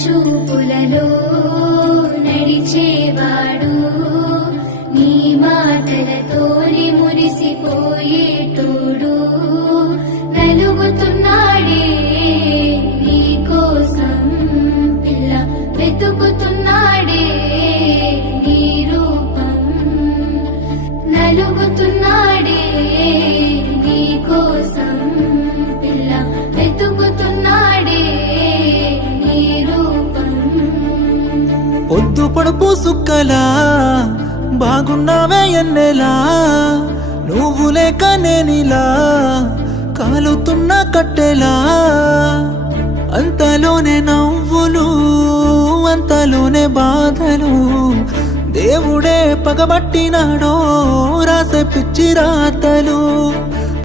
చూపులలో నడిచేవాడు నీ మాటలతోనే మురిసిపోయేటోడు నలుగుతున్నాడే నీ కోసం పిల్ల వెతుకుతున్నాడే నీ రూపం నలుగుతున్నాడే నీ కోసం పిల్ల వెతుకుతున్నాడే నీ రూపం పొద్దు పొడుపు సుక్కలా బాగున్నావే ఎన్నెలా నువ్వు లేక నేనిలా కాలుతున్న కట్టెలా అంతలోనే నవ్వులు అంతలోనే బాధలు దేవుడే పగబట్టినాడో రాసే పిచ్చి రాతలు